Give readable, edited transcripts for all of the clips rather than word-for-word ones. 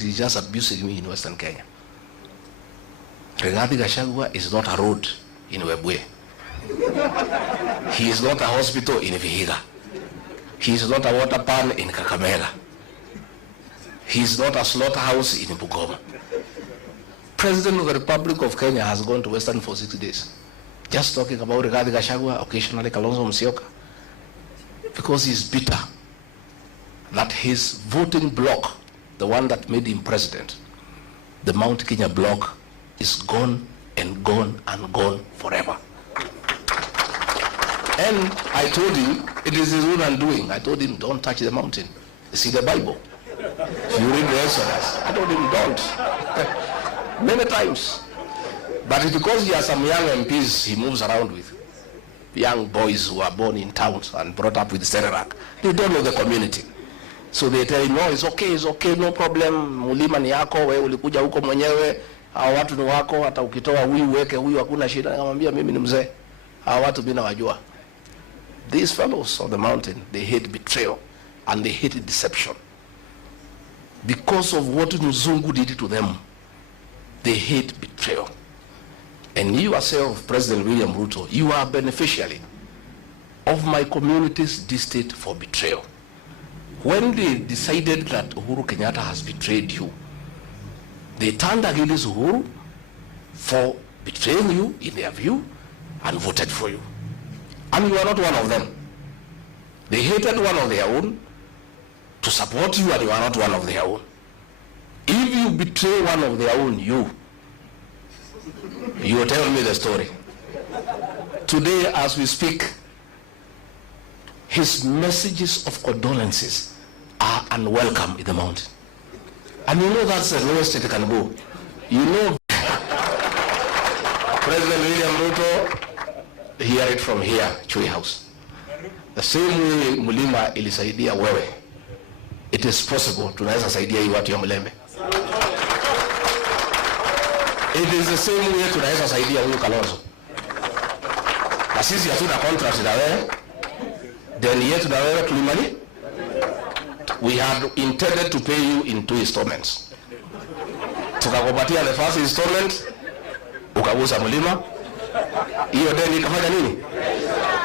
He's just abusing me in Western Kenya. Rigathi Gachagua is not a road in Webuye. He is not a hospital in Vihiga. He is not a water pan in Kakamega. He is not a slaughterhouse in Bungoma. President of the Republic of Kenya has gone to Western for 6 days. Just talking about Rigathi Gachagua, occasionally Kalonzo Musyoka, because he's bitter that his voting bloc, the one that made him president, the Mount Kenya bloc, is gone and gone and gone forever. And I told him, it is his own undoing. I told him, don't touch the mountain. You see the Bible. If you read the Exodus, I told him, don't. Many times. But it's because he has some young MPs he moves around with. Young boys who are born in towns and brought up with Serelak. They don't know the community. So they tell him, no, it's okay, no problem. Mulima ni yako, wewe ulikuja huko mwenyewe. Hao watu ni wako, hata ukitoa huyu weke huyu hakuna shida. Nikamwambia mimi ni mzee. Hao watu mimi nawajua. These fellows of the mountain, they hate betrayal and they hate deception. Because of what Mzungu did to them, they hate betrayal. And you yourself, President William Ruto, you are a beneficiary of my community's distaste for betrayal. When they decided that Uhuru Kenyatta has betrayed you, they turned against Uhuru for betraying you in their view and voted for you. And you are not one of them. They hated one of their own to support you, and you are not one of their own. If you betray one of their own, you will tell me the story. Today, as we speak, his messages of condolences are unwelcome in the mountain. And you know that's the lowest it can go. You know, President William Ruto, hear it from here, Chui House. The same way Mulima ilisaidia wewe, it is possible tunaweza saidia hii watu ya Mlembe. It is the same way tunaweza saidia huyu Kalonzo. Na sisi hatuna contract na wewe. Then yetu na wewe tulimali. We had intended to pay you in 2 installments. Tukakupatia the first installment, ukagusa Mulima. Hiyo deni ikafanya nini?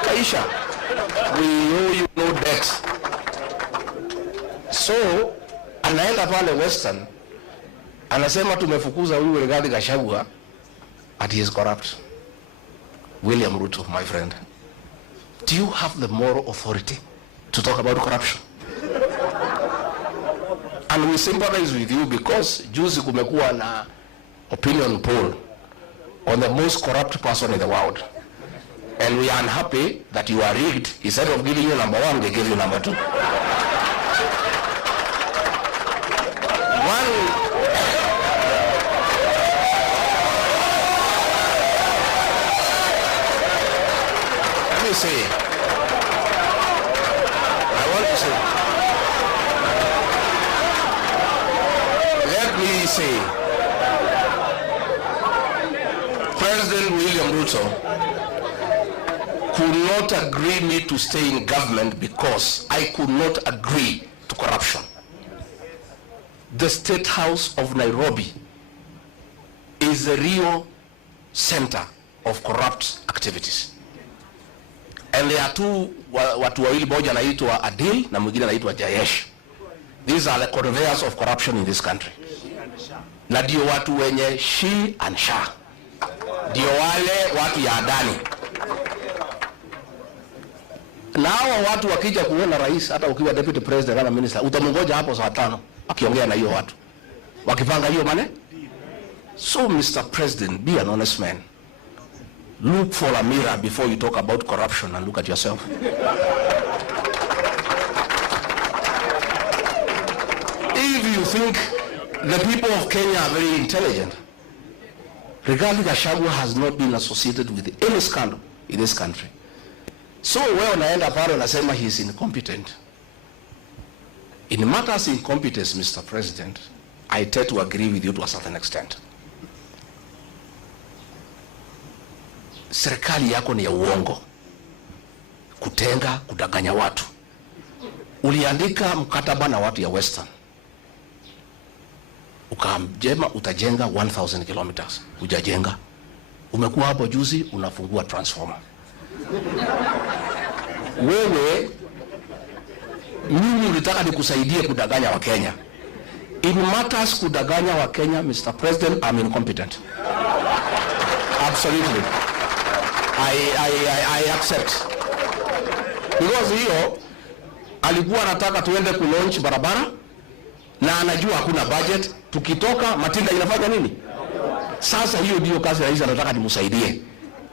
Kaisha. We owe you no debt. So, anaenda pale Western, anasema tumefukuza huyu Rigathi Gachagua, and he is corrupt. William Ruto, my friend, do you have the moral authority to talk about corruption? And we sympathize with you because juzi kumekuwa na opinion poll on the most corrupt person in the world. And we are unhappy that you are rigged. Instead of giving you number 1, they give you number 2. Let me say, I want to say, let me say, President William Ruto could not agree me to stay in government because I could not agree to corruption. The State House of Nairobi is the real center of corrupt activities. And there are two, watu wawili, moja anaitwa Adil na mwingine anaitwa Jayesh. These are the conveyors of corruption in this country. Na ndio watu wenye she and sha. Ndio wale watu ya adani. Na hawa watu wakija kuona rais, hata ukiwa deputy president na minister, utamungoja hapo saa 5 akiongea na hiyo watu wakipanga hiyo mane. So Mr. President, be an honest man. Look for a mirror before you talk about corruption and look at yourself. If you think the people of Kenya are very intelligent, Rigathi Gachagua has not been associated with any scandal in this country. So wewe unaenda pale unasema he is incompetent. In matters incompetence, Mr. President, I tend to agree with you to a certain extent. Serikali yako ni ya uongo, kutenga, kudanganya watu. Uliandika mkataba na watu ya Western. Ukamjema utajenga 1000 kilometers. Hujajenga. Umekuwa hapo juzi unafungua transformer. Wewe mimi nilitaka nikusaidie kudanganya wa Kenya. In matters kudanganya wa Kenya, Mr. President, I'm incompetent. Absolutely. I accept. Because hiyo alikuwa anataka tuende ku-launch barabara na anajua hakuna budget. Tukitoka Matinga inafanya nini? Sasa hiyo ndio kazi rais anataka nimsaidie.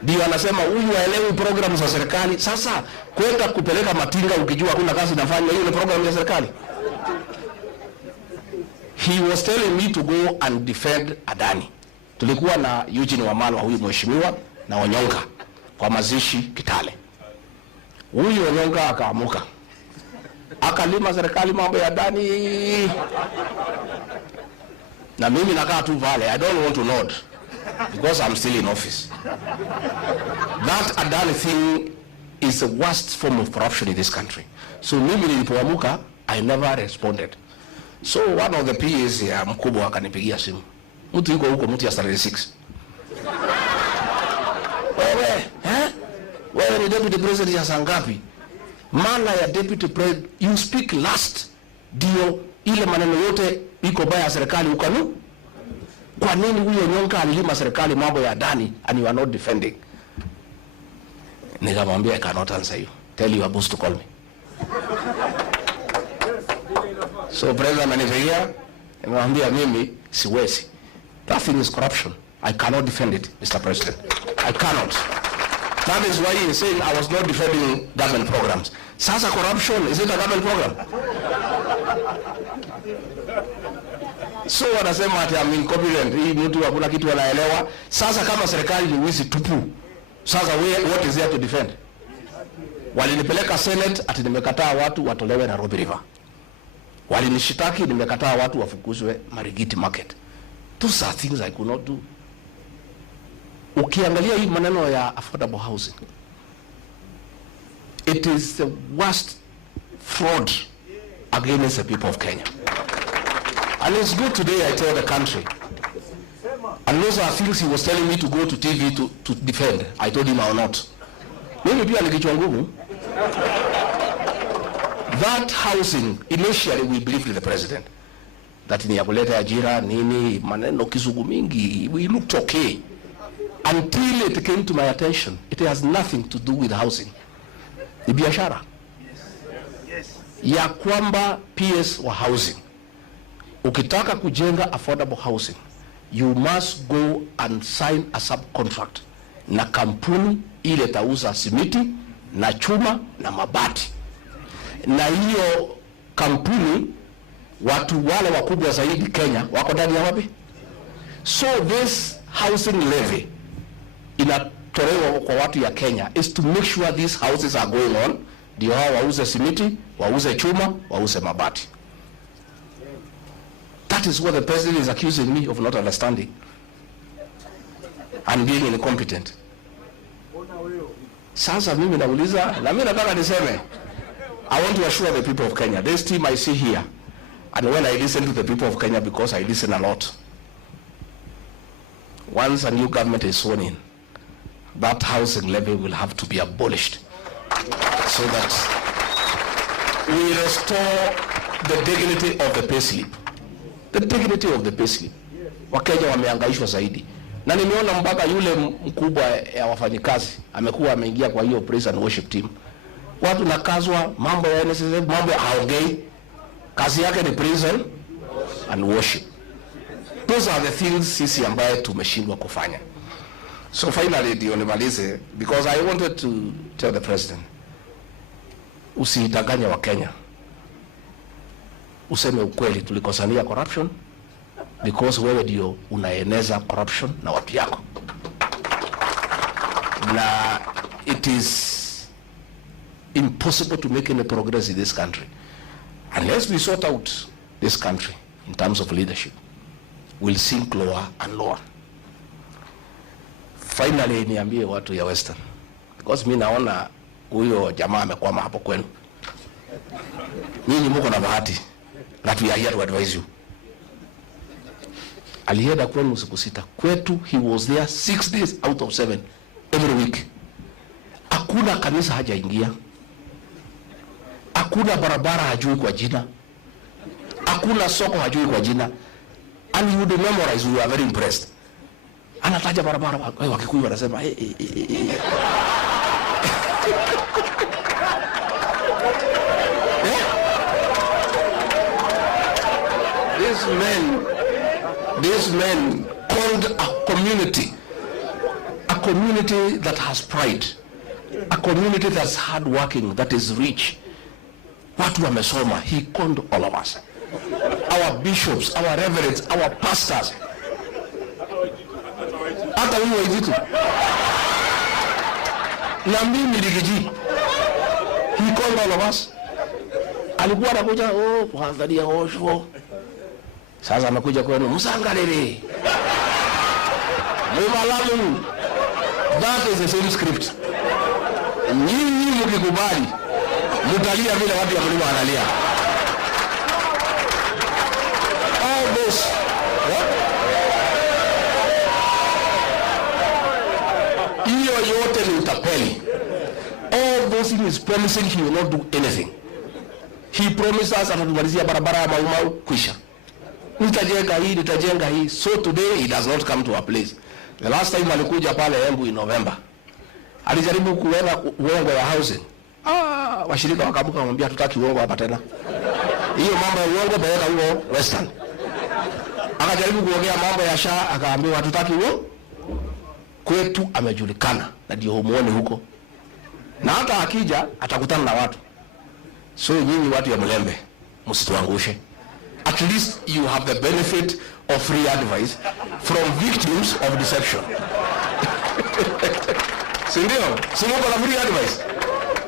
Ndio anasema huyu haelewi programu za serikali. Sasa kwenda kupeleka Matinga ukijua hakuna kazi inafanya, hiyo ni programu ya serikali. He was telling me to go and defend Adani. Tulikuwa na Eugene Wamalwa, huyu mheshimiwa, na Onyonga kwa mazishi Kitale. Huyu Onyonga akaamuka, akalima serikali mambo ya Adani, na mimi nakaa tu vale. I don't want to nod because I'm still in office. That Adani thing is the worst form of corruption in this country. So mimi nilipoamuka, I never responded. So one of the PAs ya mkubwa akanipigia simu. Mtu yuko huko, mtu ya 36. Wewe ni deputy president ya sangapi? Mala ya deputy president, you speak last. Dio ile maneno yote iko baya serikali ukanu. Kwa nini huyo Nyonga alilima serikali mambo ya Adani and you are not defending? Nikamwambia I cannot answer you. Tell your boss to call me. So president ananifikia, nimemwambia mimi siwezi. That thing is corruption. I cannot defend it, Mr. President. I cannot. That is why he is saying I was not defending government programs. Sasa corruption, is it a government program? So wanasema ati I'm incompetent. Hii mtu hakuna kitu anaelewa. Sasa kama serikali ni wizi tupu, sasa what is there to defend? Walinipeleka Senate ati nimekataa watu watolewe Nairobi River. Walinishitaki nimekataa watu wafukuzwe Marigiti Market. Those are things I could not do. Ukiangalia hii maneno ya affordable housing, it is the worst fraud against the people of Kenya. And it's good today I tell the country. And those are things he was telling me to go to TV to defend. I told him I will not. Mimi pia nikichwa ngumu. That housing, initially we believed in the president. That ni ya kuleta ajira, nini, maneno kizungu mingi, we looked okay. Until it came to my attention, it has nothing to do with housing. Ni biashara. Ya kwamba PS wa housing. Ukitaka kujenga affordable housing, you must go and sign a subcontract na kampuni ile tauza simiti na chuma na mabati. Na hiyo kampuni watu wale wakubwa zaidi Kenya wako ndani ya wapi? So this housing levy inatolewa kwa watu ya Kenya is to make sure these houses are going on. Ndio hao wauze simiti, wauze chuma, wauze mabati. That is what the president is accusing me of not understanding and being incompetent. Sasa mimi nauliza, na mimi nataka niseme, I want to assure the people of Kenya, this team I see here, and when I listen to the people of Kenya, because I listen a lot, once a new government is sworn in, that housing levy will have to be abolished so that we restore the dignity of the payslip. The dignity of the payslip. Wakenya wamehangaishwa zaidi. Na nimeona mpaka yule mkubwa ya wafanyikazi amekuwa ameingia kwa hiyo praise and worship team. Watu nakazwa mambo ya NSSF, mambo haongei. Kazi yake ni praise and worship. Those are the things sisi ambaye tumeshindwa kufanya. So finally ndio nimalize, because I wanted to tell the president, usidanganye wa Kenya. Useme ukweli, tulikosania corruption because wewe ndio unaeneza corruption na watu yako. Na it is impossible to make any progress in this country unless we sort out this country in terms of leadership. We'll sink lower and lower. Finally niambie watu ya Western, because mimi naona huyo jamaa amekwama hapo kwenu. Nyinyi mko na bahati that we are here to advise you. Alienda kwenu siku 6. Kwetu he was there 6 days out of 7 every week. Hakuna kanisa hajaingia. Hakuna barabara hajui kwa jina. Hakuna soko hajui kwa jina. And you would memorize, we are very impressed. Anataja barabara, Wakikuyu wanasema These men called a community that has pride, a community that's hardworking, that is rich. Watu wamesoma. He called all of us, our bishops, our reverends, our pastors. Hata huyo Waititu na mimi Rigiji, he called all of us. Alikuwa anakuja kuangalia osho. Sasa amekuja kwenu Musangalele, Mumalamu. That is the same script. Nyinyi mkikubali mtalia vile watu wa mlima wanalia. All this hiyo yote ni utapeli. All those things promising he will not do anything. He promised us atatumalizia barabara ya Maumau kwisha. Nitajenga hii. So today he does not come to our place. The last time alikuja pale Embu in November, alijaribu kuweka uongo ya housing. Washirika wakabuka kumwambia tutaki uongo hapa tena. Hiyo mambo ya uongo peleka huko Western. Akajaribu kuongea mambo ya SHA, akaambiwa tutaki uongo. Kwetu amejulikana na ndio humuone huko. Na hata akija atakutana na watu. So nyinyi watu ya Mlembe msituangushe. At least you have the benefit of free advice from victims of deception. Sindio? Simuko na free advice.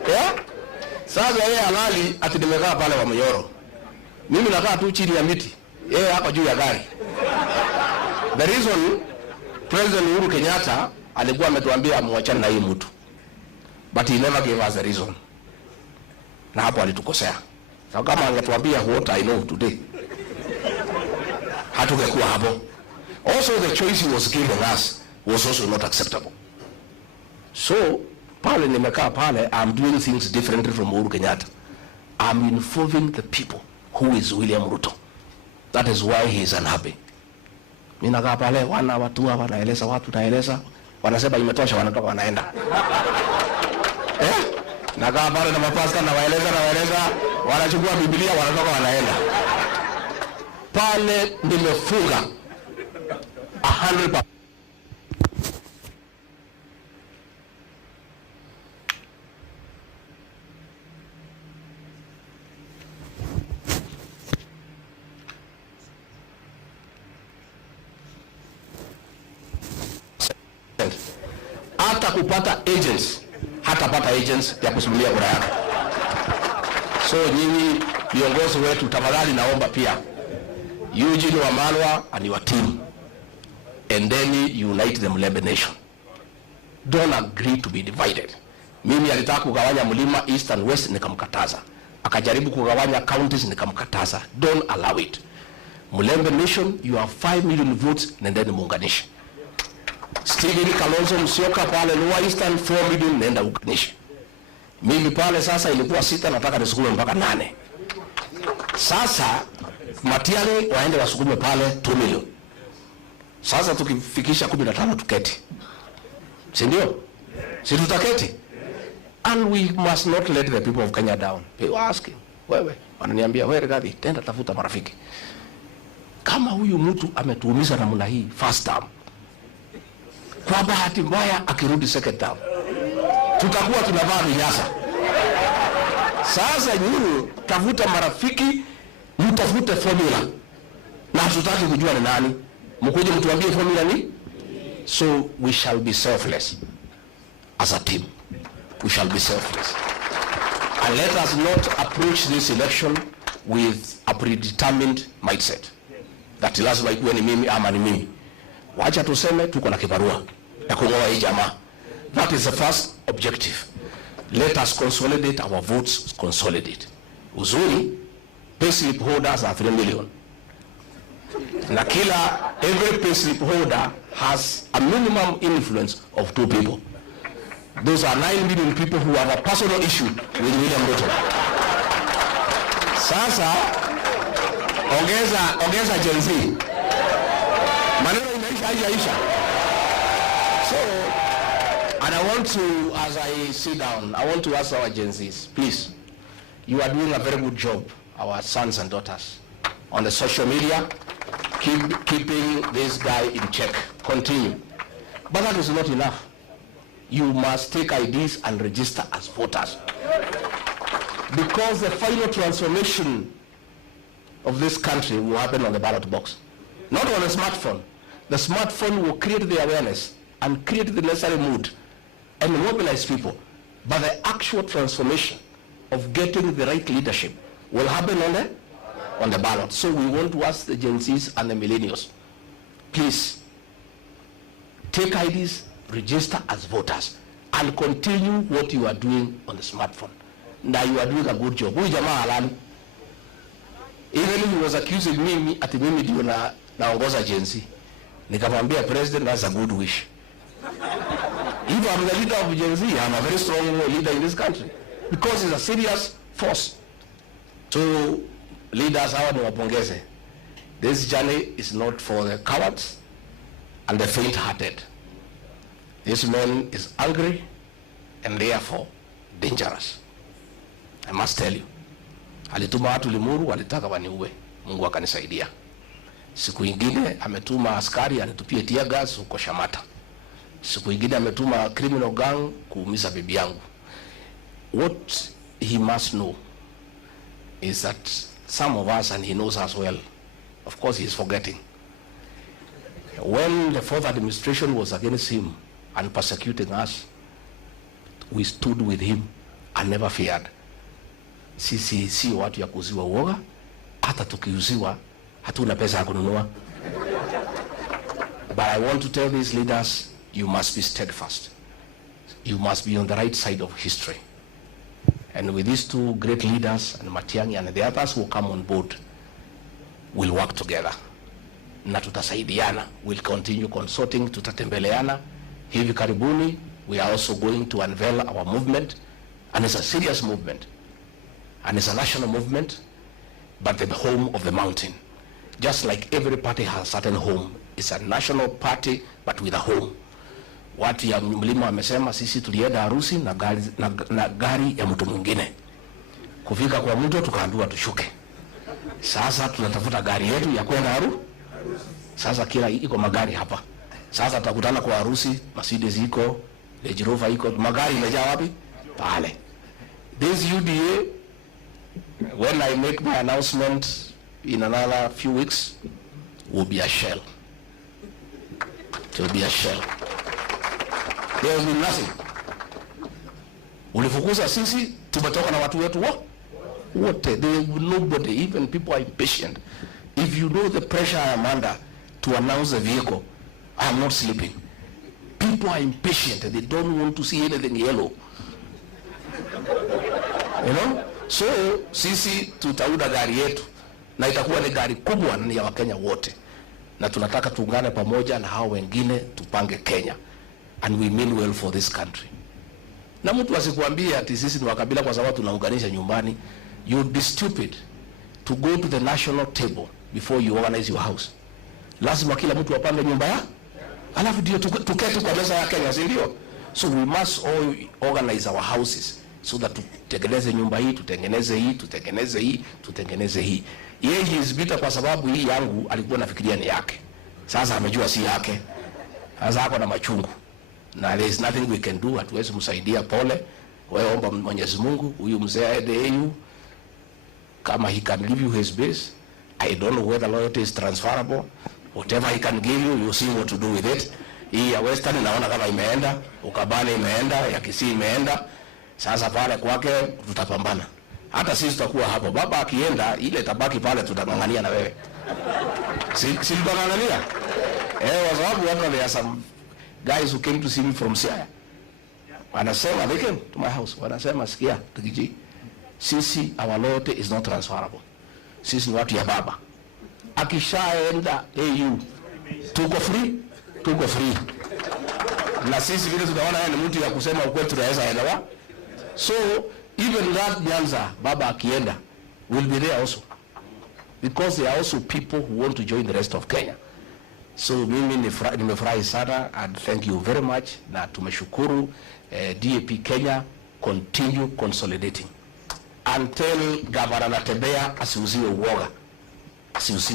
Yeah? Sasa yeye halali ati nimekaa pale wa Mnyoro. Mimi nakaa tu chini ya miti. Yeye hapa juu ya gari. The reason President Uhuru Kenyatta alikuwa ametuambia muachane na hii mtu. But he never gave us the reason. Na hapo alitukosea. Sasa kama angetuambia what I know today, hatungekuwa hapo. Also the choice he was giving us was also not acceptable. So pale nimekaa pale, I'm doing things differently from Uhuru Kenyatta. I'm involving the people who is William Ruto. That is why he is unhappy. Mimi nakaa pale, watu wanaeleza watu, naeleza, wanasema imetosha, wanatoka wanaenda. Nakaa pale na mapasta na waeleza, wanachukua Biblia, wanatoka wanaenda. Pale nimefunga 100%. Hata kupata agents, hatapata agents ya kusimulia kura yake. So nyinyi viongozi wetu, tafadhali naomba pia Eugene Wamalwa and your team, and then unite the Mlembe nation. Don't agree to be divided. Mimi alitaka kugawanya mlima east and west, nikamkataza. Akajaribu kugawanya counties, nikamkataza. Don't allow it. Mlembe nation, you have 5 million votes, nendeni muunganishe. Stephen Kalonzo Musyoka pale Lower Eastern 4 million, nenda uunganishe. Mimi pale sasa ilikuwa 6, nataka nisukume mpaka 8. Sasa Matiang'i waende wasukume pale 2 million. Sasa tukifikisha 15 tuketi. Si ndio? Si tutaketi? And we must not let the people of Kenya down. They were asking, wewe, wananiambia wewe Rigathi, tenda tafuta marafiki. Kama huyu mtu ametuumiza namna hii first term, kwa bahati mbaya akirudi second term, tutakuwa tunavaa vinyasa. Sasa nyinyi tafuta marafiki, mtafute formula. Na tutaki kujua ni nani. Mkuje mtuambie formula ni? So we shall be selfless. As a team, we shall be selfless. And let us not approach this election with a predetermined mindset. That lazima ikuwe ni mimi ama ni mimi. Wacha tuseme tuko na kibarua ya kungoa hii jamaa. That is the first objective. Let us consolidate our votes, consolidate. Uzuri, payslip holders are 3 million. Na every payslip holder has a minimum influence of 2 people. Those are 9 million people who have a personal issue with William Ruto. Sasa ongeza Gen Z. Maneno inaisha. So, and I want to, as I sit down, I want to ask our Gen Zs, please, you are doing a very good job, our sons and daughters, on the social media, keeping this guy in check. Continue. But that is not enough. You must take IDs and register as voters. Because the final transformation of this country will happen on the ballot box. Not on a smartphone. The smartphone will create the awareness and create the necessary mood and mobilize people. But the actual transformation of getting the right leadership will happen on the ballot. So we want to ask the Gen Zs and the millennials, please take IDs, register as voters, and continue what you are doing on the smartphone. Now you are doing a good job. Huyu jamaa halali. Even if he was accusing me ati mimi ndio naongoza Gen Z. Nikamwambia president, that's a good wish. If I'm the leader of Gen Z, I'm a very strong leader in this country. Because it's a serious force. So leaders, hawa niwapongeze. This journey is not for the cowards and the faint-hearted. This man is angry and therefore dangerous. I must tell you. Alituma watu Limuru, walitaka waniue. Mungu akanisaidia. Siku ingine ametuma askari anitupie tear gas huko Shamata. Siku ingine ametuma criminal gang kuumiza bibi yangu. What he must know is that some of us, and he knows us well, of course he is forgetting. When the 4th administration was against him and persecuting us, we stood with him and never feared. Sisi si watu ya kuziwa uoga, hata tukiuziwa hatuna pesa ya kununua. But I want to tell these leaders, you must be steadfast. You must be on the right side of history. And with these 2 great leaders, and Matiang'i and the others who come on board, we'll work together. Na tutasaidiana. We'll continue consulting, tutatembeleana. Hivi karibuni, we are also going to unveil our movement. And it's a serious movement. And it's a national movement, but the home of the mountain. Just like every party has a certain home. It's a national party, but with a home. Watu ya mlima wamesema sisi tulienda harusi na gari ya mtu mwingine. Kufika kwa mtu tukaambiwa tushuke. Sasa tunatafuta gari yetu ya kwenda harusi. Sasa kila iko magari hapa. Sasa tutakutana kwa harusi, Mercedes iko, Range Rover iko, magari imejaa wapi? Pale. This UDA, when I make my announcement in another few weeks, will be a shell. It will be a shell. There will be nothing. Ulifukuza sisi, tumetoka na watu wetu wote. Nobody, even people are impatient. If you know the pressure I am under to announce the vehicle, I am not sleeping. People are impatient. They don't want to see anything yellow. You know? So, sisi tutauda gari yetu. Na itakuwa ni gari kubwa ni ya Wakenya wote. Na tunataka tuungane pamoja na hao wengine tupange Kenya. And we mean well for this country. Na mtu asikuambia ati sisi ni wakabila kwa sababu tunaunganisha nyumbani. You would be stupid to go to the national table before you organize your house. Lazima kila mtu apange nyumba ya. Alafu ndio tuketi kwa meza ya Kenya, si ndio? So we must all organize our houses so that tutengeneze nyumba hii, tutengeneze hii, tutengeneze hii, tutengeneze hii. Yeye is bitter kwa sababu hii yangu alikuwa nafikiria ni yake. Sasa amejua si yake. Sasa ako na machungu. Na there is nothing we can do. Hatuwezi msaidia, pole. Wewe omba Mwenyezi Mungu huyu mzee aende EU kama he can give you his base. I don't know whether loyalty is transferable. Whatever he can give you, you see what to do with it. Hii ya Western naona kama imeenda, Ukabani imeenda, ya Kisii imeenda. Sasa pale kwake tutapambana. Hata sisi tutakuwa hapo. Baba akienda ile tabaki pale, tutangangania na wewe. Si tutangangania. Kwa sababu hata there are some guys who came to see me from Siaya. Wanasema, they came to my house. Wanasema, sikia, Tukiji, sisi, our loyalty is not transferable. Sisi ni watu ya baba. akishaenda AU tuko free. Na sisi vile tunaona yeye ni mtu ya kusema ukweli, tunaweza elewa. So even that Nyanza baba akienda will be there also, because there are also people who want to join the rest of Kenya. So mimi nimefurahi sana, and thank you very much, na tumeshukuru. DAP Kenya continue consolidating until Governor Natembeya asiuziwe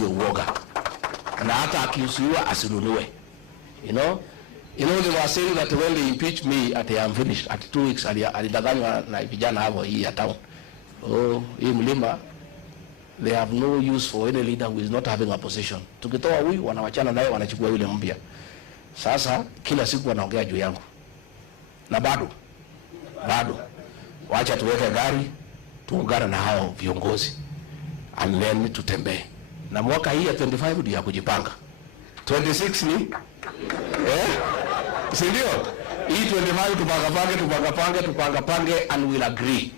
uoga, na hata akiuziwa asinunue. You know they were saying that when they impeach me at I am finished at 2 weeks, alidanganywa na vijana hapo hii ya town. Hii mlima, they have no use for any leader who is not having a position. Tukitoa huyu wanawachana naye, wanachukua yule mpya. Sasa kila siku wanaongea juu yangu, na bado wacha tuweke gari tuungane na hao viongozi and then tutembee. Na mwaka hii ya 25 ndio ya kujipanga. 26 ni si ndio? Hii 25 tupangapange and we'll agree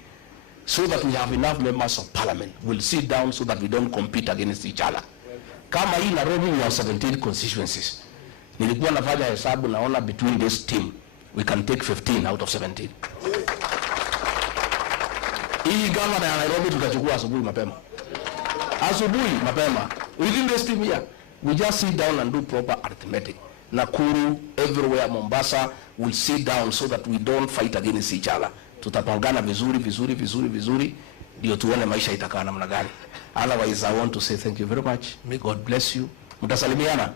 so that we have enough members of parliament. We'll sit down so that we don't compete against each other. Kama hii Nairobi we have 17 constituencies. Nilikuwa nafanya hesabu, naona between this team we can take 15 out of 17. Hii gavana ya Nairobi tutachukua asubuhi mapema. Within this team here, we just sit down and do proper arithmetic. Nakuru, everywhere, Mombasa, we'll sit down so that we don't fight against each other. Tutapangana vizuri, ndio tuone maisha itakaa namna gani. Otherwise, I want to say thank you very much. May God bless you. Mtasalimiana.